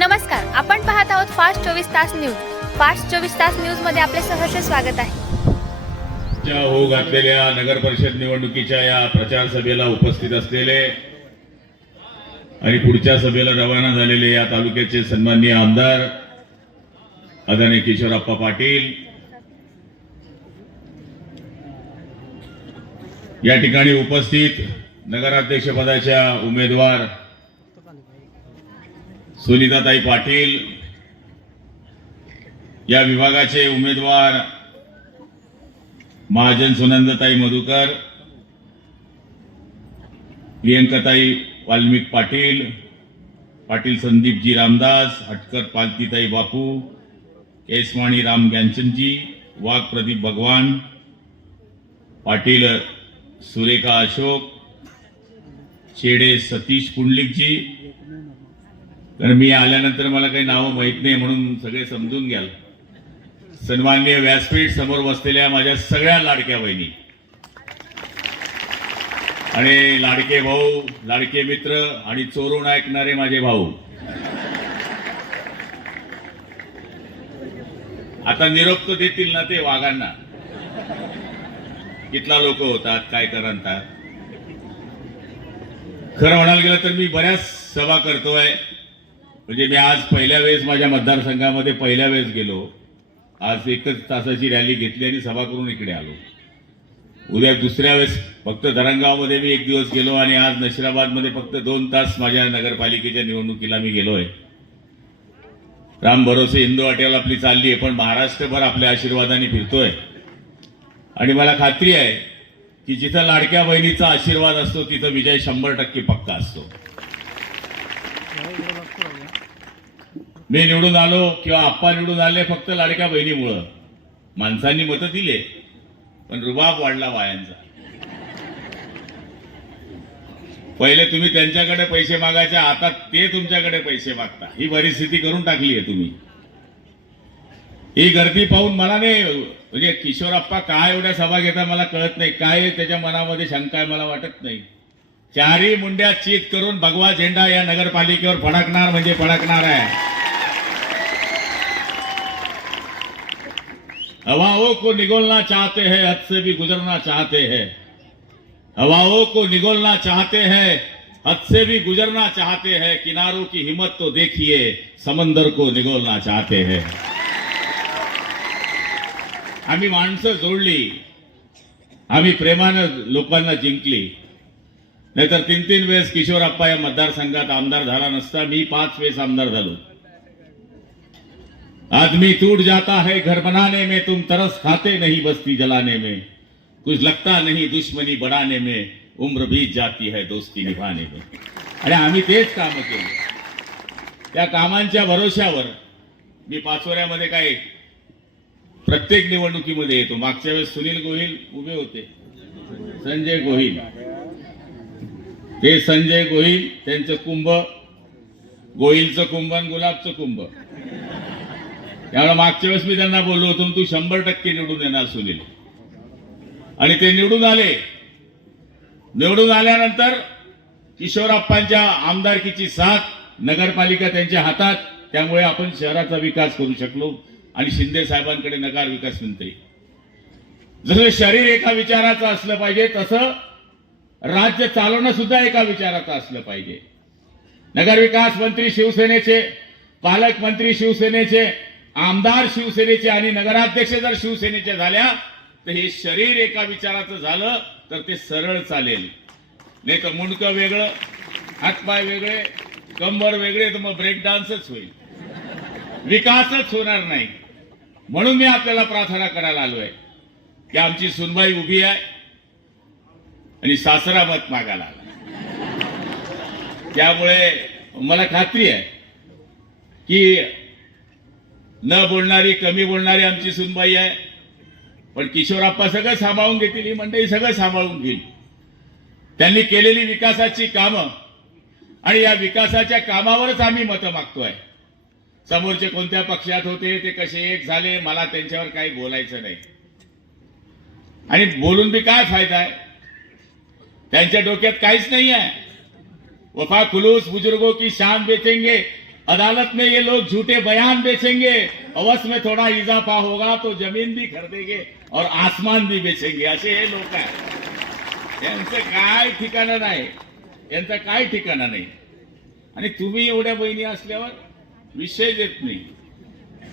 नमस्कार, आपण पाहत आहोत फास्ट 24 तास न्यूज. फास्ट 24 तास न्यूज मध्ये आपले सहर्ष स्वागत आहे. हो घातलेल्या नगर परिषद निवडणुकीच्या या प्रचार सभेला उपस्थित असलेले आणि पुढच्या सभेला रवाना झालेले या तालुक्याचे सन्माननीय आमदार आदरणीय किशोरप्पा पाटील, या ठिकाणी उपस्थित नगराध्यक्ष पदाच्या उमेदवार सुनीताताई पाटील, या विभागाचे उमेदवार महाजन सुनंदताई मधुकर, प्रियंकाताई वाल्मिक पाटील, पाटील संदीपजी रामदास, हटकर पालतीताई बापू, केसवाणी राम ज्ञानचंदजी, वाघ प्रदीप भगवान, पाटील सुरेखा अशोक, चेडे सतीश पुंडलिकजी. कारण मी आल्यानंतर मला काही नावं माहित नाही म्हणून सगळे समजून घ्याल. सन्माननीय व्यासपीठ समोर बसलेल्या माझ्या सगळ्या लाडक्या बहिणी आणि लाडके भाऊ, लाडके मित्र आणि चोरून ऐकणारे माझे भाऊ, आता निरोप तर देतील ना ते वाघांना. कितला लोक होतात, काय करतात. खरं म्हणायला गेलं तर मी बऱ्याच सभा करतोय. म्हणजे मी आज पहिल्या वेळेस माझ्या मतदारसंघामध्ये पहिल्या वेळेस गेलो. आज एकच तासाची रॅली घेतली आणि सभा करून इकडे आलो. उद्या दुसऱ्या वेळेस फक्त धरणगावमध्ये मी एक दिवस गेलो आणि आज नशिराबादमध्ये फक्त 2 तास माझ्या नगरपालिकेच्या निवडणुकीला मी गेलोय. राम भरोसे हिंदू वाटेल आपली चालली आहे, पण महाराष्ट्रभर आपल्या आशीर्वादाने फिरतोय. आणि मला खात्री आहे की जिथं लाडक्या बहिणीचा आशीर्वाद असतो तिथं विजय 100% पक्का असतो. मी निवडून आलो किंवा आप्पा निवडून आले फक्त लाडक्या बहिणीमुळं. माणसांनी मतं दिले पण रुबाब वाढला बायांचा. पहिले तुम्ही त्यांच्याकडे पैसे मागायचे, आता ते तुमच्याकडे पैसे मागता. ही परिस्थिती करून टाकली आहे तुम्ही. ही गर्दी पाहून मला नाही, म्हणजे किशोरप्पा काय एवढ्या सभा घेता मला कळत नाही. काय त्याच्या मनामध्ये शंका आहे मला वाटत नाही. चारही मुंड्या चीत करून भगवा झेंडा या नगरपालिकेवर फडकणार म्हणजे फडकणार आहे. हवाओं को निगोलना चाहते हैं, हद से भी गुजरना चाहते हैं. हवाओं को निगोलना चाहते हैं, हद से भी गुजरना चाहते हैं. किनारों की हिम्मत तो देखिए, समंदर को निगोलना चाहते हैं. आम्ही माणसं जोडली, आम्ही प्रेमानं लोकांना जिंकली. नाहीतर 3-3 वेळेस किशोरप्पा या मतदारसंघात आमदार झाला नसता. मी 5 वेळेस आमदार झालो. आदमी टूट जाता है घर बनाने में, तुम तरस खाते नहीं बस्ती जलाने में. कुछ लगता नहीं दुश्मनी बढ़ाने में, उम्र बीत जाती है दोस्ती निभाने में. आणि आम्ही तेच काम केले. त्या कामांच्या भरोश्यावर मी पाचोऱ्यामध्ये काय प्रत्येक निवडणुकीमध्ये येतो. मागच्या वेळेस सुनील गोहिल उभे होते, संजय गोहिल. ते संजय गोहिल, त्यांचं कुंभ, गोहिलचं कुंभ आणि गुलाबचं कुंभ. त्यामुळे मागच्या वेळेस मी त्यांना बोललो होतो तू 100% निवडून येणार सुनील. आणि ते निवडून आले. निवडून आल्यानंतर किशोरप्पांच्या आमदारकीची साथ, नगरपालिका त्यांच्या हातात. त्यामुळे आपण शहराचा विकास करू शकलो. आणि शिंदे साहेबांकडे नगर विकास मंत्री. जसं शरीर एका विचाराचं असलं पाहिजे तसं राज्य चालवणं सुद्धा एका विचाराचं असलं पाहिजे. नगरविकास मंत्री शिवसेनेचे, पालकमंत्री शिवसेनेचे, आमदार शिवसेनेचे आणि नगराध्यक्ष जर शिवसेनेचे झाल्या तर हे शरीर एका विचाराचं झालं तर ते सरळ चालेल. नाही तर मुंडकं वेगळं, हातपाय वेगळे, कंबर वेगळे, तर मग ब्रेक डान्सच होईल, विकासच होणार नाही. म्हणून मी आपल्याला प्रार्थना करायला आलोय की आमची सुनबाई उभी आहे आणि सासरा मत मागायला आला. त्यामुळे मला खात्री आहे की न बोलणारी, कमी बोलणारी आमची सुनबाई आहे. पण किशोरप्पा सगळं सांभाळून घेतील, ही मंडळी सगळं सांभाळून घेईल. त्यांनी केलेली विकासाची कामं आणि या विकासाच्या कामावरच आम्ही मतं मागतोय. समोरचे कोणत्या पक्षात होते, ते कसे एक झाले, मला त्यांच्यावर काही बोलायचं नाही. आणि बोलून बी काय फायदा आहे. त्यांच्या डोक्यात काहीच नाही आहे. वफा खुलूस बुजुर्गों की शान बेचेंगे, अदालत में ये लोग झूठे बयान बेचेंगे, अवश्य में थोड़ा इजाफा होगा तो जमीन भी खरीदेंगे और आसमान भी बेचेंगे. असे हे लोक आहेत. यांचं काय ठिकाणं नाही, यांचं काय ठिकाणं नाही. आणि तुम्ही एवढ्या बहिणी असल्यावर विषय देत नाही.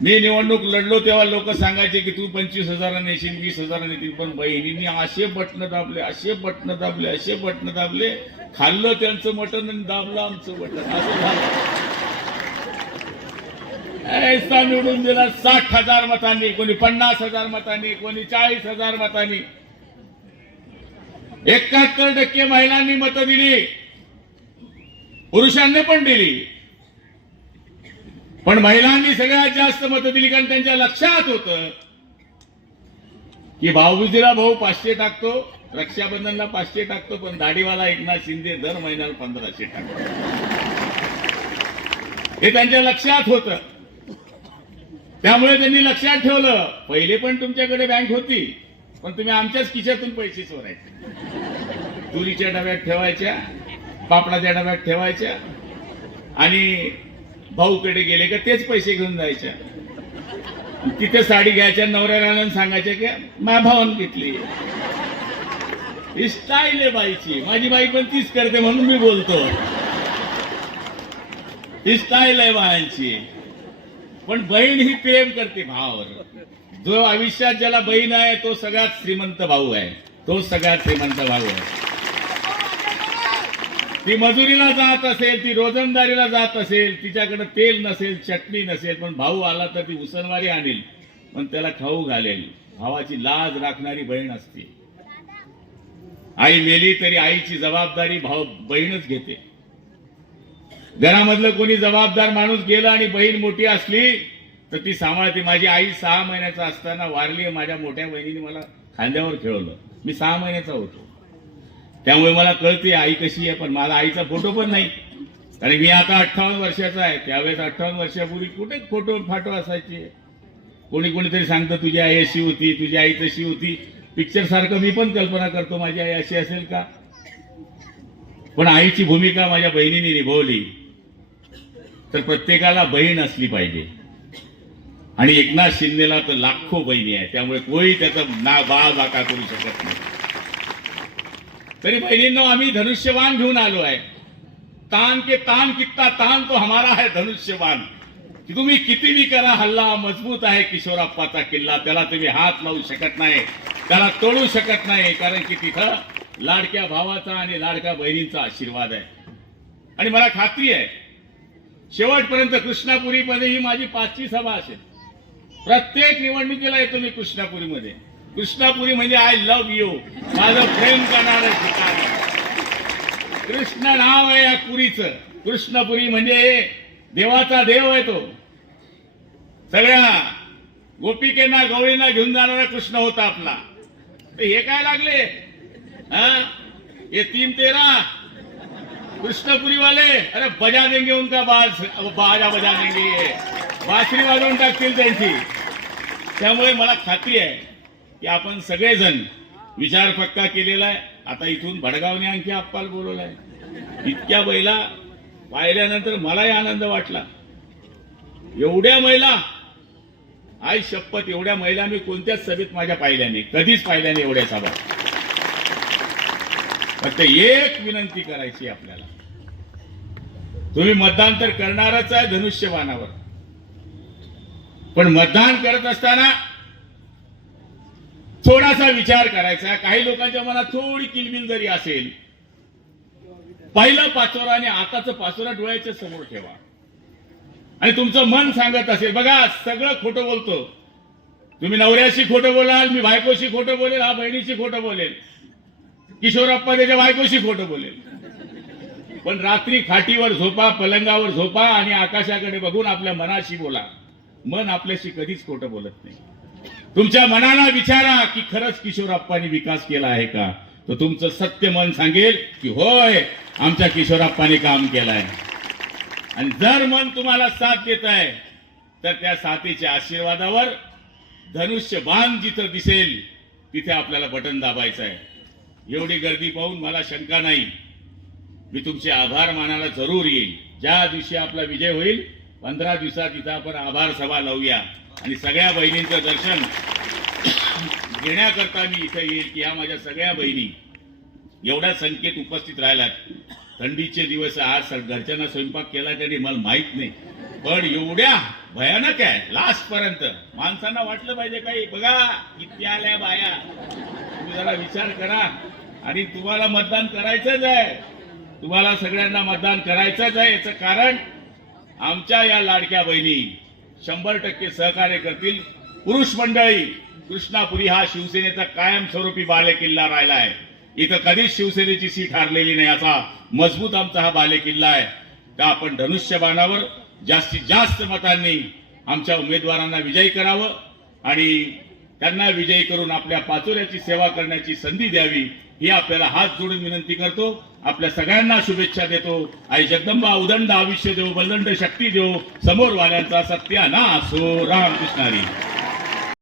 मी निवडणूक लढलो तेव्हा लोक सांगायचे की तू 25,000 नेशील, 20,000 नेतील. पण बहिणींनी असे बटणं दाबले, असे बटणं दाबले, असे बटणं दाबले, खाल्लं त्यांचं मटण आणि दाबलं आमचं बटण. असं झालं. ऐसा निवडून दिला 60,000 मतांनी, कोणी 50,000 मतांनी, कोणी 40,000 मतांनी. 71% महिलांनी मतं दिली, पुरुषांनी पण दिली. पण महिलांनी सगळ्यात जास्त मतं दिली कारण त्यांच्या लक्षात होतं की भाऊबीजेला भाऊ 500 टाकतो, रक्षाबंधनला 500 टाकतो, पण दाढीवाला एकनाथ शिंदे दर महिन्याला 1,500 टाकतो. हे त्यांच्या लक्षात होतं. त्यामुळे त्यांनी लक्षात ठेवलं. पहिले पण तुमच्याकडे बँक होती, पण तुम्ही आमच्याच खिशातून पैसे चोरायचे. तुरीच्या डब्यात ठेवायच्या, पापडाच्या डब्यात ठेवायच्या आणि भाऊकडे गेले का तेच पैसे घेऊन जायच्या. तिथे साडी घ्यायच्या, नवऱ्याला सांगायच्या की माझ्या भावानं घेतली. ही स्टाईल आहे बाईची. माझी बाई पण तीच करते म्हणून मी बोलतो. ही स्टाईल आहे बायांची. पण बहीण ही प्रेम करते भावावर. जो आयुष्यात ज्याला बहीण आहे तो सगळ्यात श्रीमंत भाऊ आहे. तो सगळ्यात श्रीमंत भाऊ आहे. ती मजुरीला जात असेल, ती रोजंदारीला जात असेल, तिच्याकडे तेल नसेल, चटणी नसेल, पण भाऊ आला तर ती उसनवारी आणेल, पण त्याला खाऊ घालेल. भावाची लाज राखणारी बहीण असते. आई मेली तरी आईची जबाबदारी बहीणच घेते. घरामधलं कोणी जबाबदार माणूस गेला आणि बहीण मोठी असली तर ती सांभाळते. माझी आई 6 महिन्याचा असताना वारली. माझ्या मोठ्या बहिणीने मला खांद्यावर खेळवलं. मी 6 महिन्याचा होतो. त्यामुळे मला कळते आई कशी आहे. पण मला आईचा फोटो पण नाही, कारण मी आता 58 वर्षाचा आहे. त्यावेळेस 58 वर्षापूर्वी कुठे फोटो फाटो असायचे. कोणीतरी सांगतं तुझी आई अशी होती, तुझी आई तशी होती. पिक्चर सारखं मी पण कल्पना करतो माझी आई अशी असेल का. पण आईची भूमिका माझ्या बहिणीने निभावली. तर प्रत्येकाला बहीण असली पाहिजे. आणि एकनाथ शिंदेला तर लाखो बहिणी आहे, त्यामुळे कोणी त्याचा बाळ बाका करू शकत नाही. तरी बहिणींनो, आम्ही धनुष्यबाण घेऊन आलो आहे. तान के तान कितना तान तो हमारा है धनुष्यबाण. की तुम्ही कितीही करा हल्ला, मजबूत आहे किशोरप्पाचा किल्ला. त्याला तुम्ही हात लावू शकत नाही, त्याला तोडू शकत नाही, कारण की तिथं लाडक्या भावाचा आणि लाडक्या बहिणींचा आशीर्वाद आहे. आणि मला खात्री आहे शेवटपर्यंत कृष्णापुरीमध्ये ही माझी 5वी सभा असेल. प्रत्येक निवडणुकीला येतो मी कृष्णापुरीमध्ये. कृष्णापुरी म्हणजे आय लव्ह यू, माझं प्रेम करणारं ठिकाण. कृष्ण नाव आहे या पुरीचं. कृष्णपुरी म्हणजे देवाचा देव आहे तो. सगळ्या गोपिकेंना गवळींना घेऊन जाणारा कृष्ण होता आपला. हे काय लागले ये 3-13 कृष्णपुरी वाले, अरे बजा देंगे उनका बाजा बजा देंगे, बासरी वाजवून टाकतील त्यांची. त्यामुळे मला खात्री आहे की आपण सगळेजण विचार पक्का केलेला आहे. आता इथून भडगावने आणखी अप्पाल बोलवलाय. इतक्या महिला पाहिल्यानंतर मलाही आनंद वाटला. एवढ्या महिला, आई शपथ, एवढ्या महिला मी कोणत्याच सभेत माझ्या पाहिल्या नाही, कधीच पाहिल्या नाही एवढ्या सभा. फक्त एक विनंती करायची आपल्याला, तुम्ही मतदान तर करणारच आहे धनुष्यबाणावर, पण मतदान करत असताना थोडासा विचार करायचा. काही लोकांच्या मनात थोडी किलबिल जरी असेल, पहिलं पाचोरा आणि आताचं पाचोरा डोळ्याच्या समोर ठेवा. आणि तुमचं मन सांगत असेल, बघा सगळं खोटं बोलतो, तुम्ही नवऱ्याशी खोटं बोलाल, मी बायकोशी खोटं बोलेल, हा बहिणीशी खोटं बोलेल, किशोरप्पा त्याच्या बायकोशी खोटं बोलेल. पण रात्री खाटीवर झोपा, पलंगावर झोपा आणि आकाशाकडे बघून आपल्या मनाशी बोला. मन आपल्याशी कधीच खोटं बोलत नाही. तुमच्या मनाला विचारा की खरंच किशोरप्पांनी विकास केला आहे का. तर तुमचं सत्य मन सांगेल की होय, आमच्या किशोरप्पांनी काम केलंय. आणि जर मन तुम्हाला साथ देत आहे तर त्या साथीच्या आशीर्वादावर धनुष्य बाण जिथं दिसेल तिथे आपल्याला बटन दाबायचं आहे. एवढी गर्दी पाहून मला शंका नाही, मी तुमचे आभार मानायला जरूर येईल. ज्या दिवशी आपला विजय होईल 15 दिवसात इथं आपण आभार सभा लावूया आणि सगळ्या बहिणींचं दर्शन घेण्याकरता मी इथे येईल की ह्या माझ्या सगळ्या बहिणी एवढ्या संख्येत उपस्थित राहिल्यात. थंडीचे दिवस आज घरच्यांना स्वयंपाक केला तरी मला माहित नाही, पण एवढ्या भयानक आहे लास्ट पर्यंत. माणसांना वाटलं पाहिजे काही बघा किती आल्या बाया, तुम्ही जरा विचार करा. आणि तुम्हाला मतदान करायचंच आहे, तुम्हाला सगळ्यांना मतदान करायचंच आहे. याचं कारण आमच्या या लाडक्या बहिणी 100% सहकार्य करतील. पुरुष मंडळी, कृष्णापुरी हा शिवसेनेचा कायमस्वरूपी बालेकिल्ला राहिला आहे. इथं कधीच शिवसेनेची सीट हारलेली नाही, असा मजबूत आमचा हा बालेकिल्ला आहे. तर आपण धनुष्यबाणावर जास्तीत जास्त मतांनी आमच्या उमेदवारांना विजयी करावं आणि त्यांना विजयी करून आपल्या पाचोऱ्याची सेवा करण्याची संधी द्यावी, ही आपल्याला हात जोडून विनंती करतो. आपल्या सगळ्यांना शुभेच्छा देतो. आई जगदंबा उदंड आयुष्य देव, बलदंड शक्ती देव, समोर वाल्यांचा सत्यानाश हो. रामकृष्ण हरी.